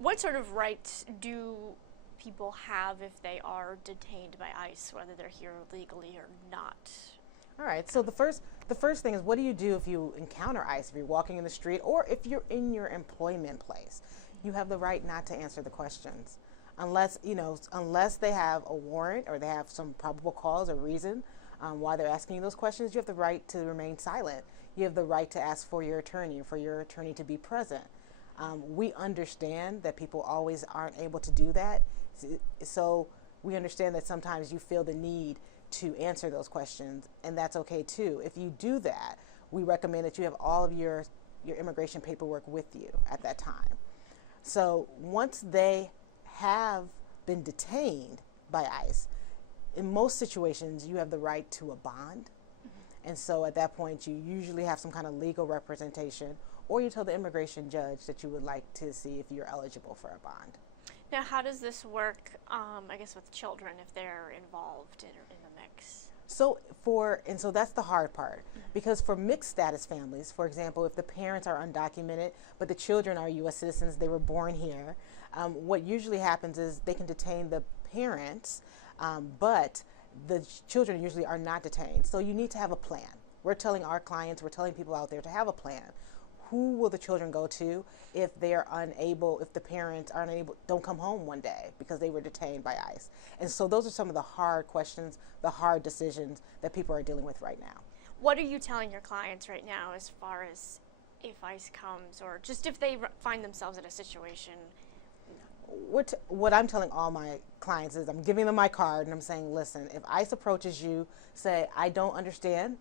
What sort of rights do people have if they are detained by ICE, whether they're here legally or not? All right. So the first thing is, what do you do if you encounter ICE? If you're walking in the street, or if you're in your employment place, you have the right not to answer the questions, unless they have a warrant or they have some probable cause or reason why they're asking you those questions. You have the right to remain silent. You have the right to ask for your attorney, for your attorney to be present. We understand that people always aren't able to do that, so we understand that sometimes you feel the need to answer those questions, and that's okay too. If you do that, we recommend that you have all of your immigration paperwork with you at that time. So once they have been detained by ICE, in most situations you have the right to a bond. And so at that point you usually have some kind of legal representation, or you tell the immigration judge that you would like to see if you're eligible for a bond. Now, how does this work, I guess, with children if they're involved in the mix? So that's the hard part, because for mixed status families, for example, if the parents are undocumented but the children are U.S. citizens, they were born here, what usually happens is they can detain the parents, but the children usually are not detained. So you need to have a plan. We're telling our clients, we're telling people out there to have a plan. Who will the children go to if the parents aren't able, don't come home one day because they were detained by ICE? And so those are some of the hard questions, the hard decisions that people are dealing with right now. What are you telling your clients right now as far as if ICE comes, or just if they find themselves in a situation? What I'm telling all my clients is, I'm giving them my card and I'm saying, listen, if ICE approaches you, say, I don't understand,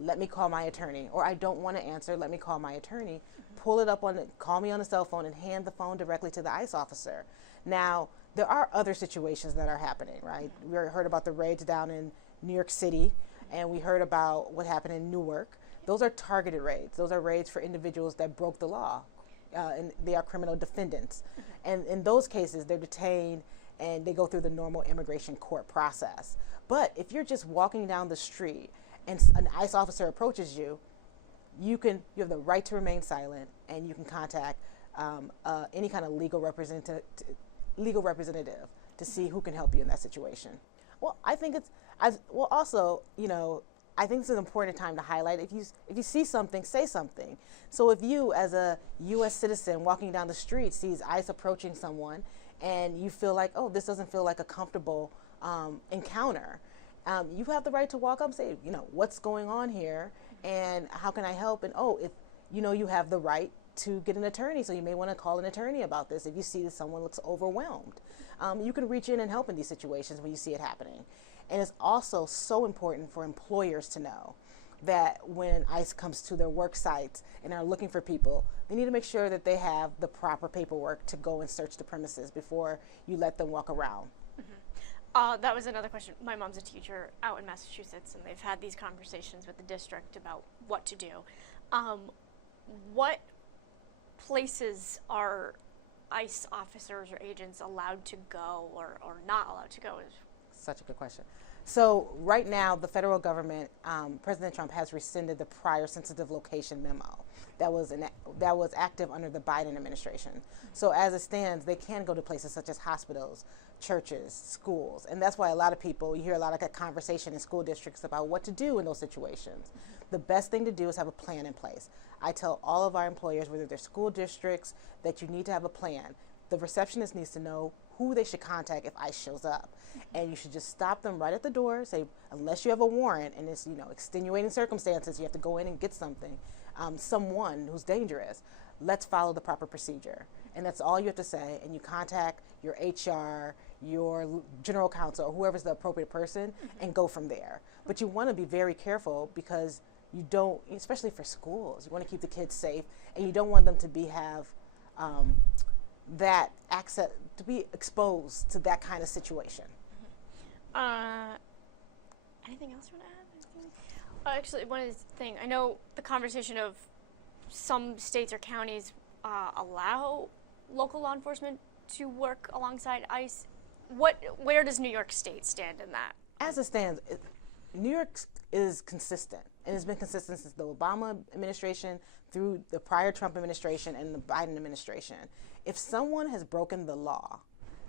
let me call my attorney, or I don't want to answer, let me call my attorney. Pull it up call me on the cell phone and hand the phone directly to the ICE officer. Now, there are other situations that are happening, right? We heard about the raids down in New York City, and we heard about what happened in Newark. Those are targeted raids. Those are raids for individuals that broke the law, and they are criminal defendants. And in those cases, they're detained and they go through the normal immigration court process. But if you're just walking down the street and an ICE officer approaches you, you have the right to remain silent, and you can contact any kind of legal representative to see who can help you in that situation. Well, I think I think it's an important time to highlight. If you see something, say something. So if you, as a U.S. citizen walking down the street, sees ICE approaching someone, and you feel like, oh, this doesn't feel like a comfortable encounter, you have the right to walk up and say, what's going on here, and how can I help? And if you have the right to get an attorney, so you may want to call an attorney about this if you see that someone looks overwhelmed. You can reach in and help in these situations when you see it happening. And it's also so important for employers to know that when ICE comes to their work sites and are looking for people, they need to make sure that they have the proper paperwork to go and search the premises before you let them walk around. That was another question. My mom's a teacher out in Massachusetts, and they've had these conversations with the district about what to do. What places are ICE officers or agents allowed to go or not allowed to go? Such a good question. So right now, the federal government, President Trump has rescinded the prior sensitive location memo that was active under the Biden administration. So as it stands, they can go to places such as hospitals, churches, schools, and that's why you hear a lot of that conversation in school districts about what to do in those situations. The best thing to do is have a plan in place. I tell all of our employers, whether they're school districts, that you need to have a plan. The receptionist needs to know who they should contact if ICE shows up. And you should just stop them right at the door, say, unless you have a warrant and it's, extenuating circumstances, you have to go in and get something, someone who's dangerous, let's follow the proper procedure. And that's all you have to say. And you contact your HR, your general counsel, or whoever's the appropriate person, and go from there. But you want to be very careful, because you don't, especially for schools, you want to keep the kids safe, and you don't want them to have that access, to be exposed to that kind of situation. Anything else you want to add? Actually, one thing, I know the conversation of some states or counties allow local law enforcement to work alongside ICE. Where does New York State stand in that? As it stands, New York is consistent, and it's been consistent since the Obama administration through the prior Trump administration and the Biden administration. If someone has broken the law,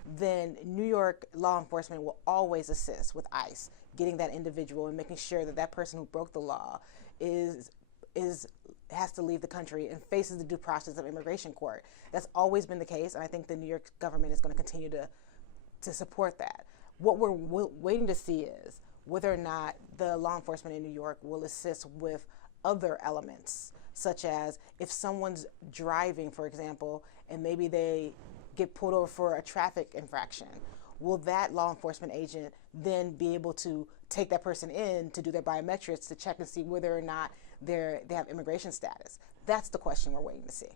then New York law enforcement will always assist with ICE, getting that individual and making sure that that person who broke the law has to leave the country and faces the due process of immigration court. That's always been the case, and I think the New York government is going to continue to support that. What we're waiting to see is whether or not the law enforcement in New York will assist with other elements, such as if someone's driving, for example, and maybe they get pulled over for a traffic infraction. Will that law enforcement agent then be able to take that person in to do their biometrics to check and see whether or not they have immigration status? That's the question we're waiting to see.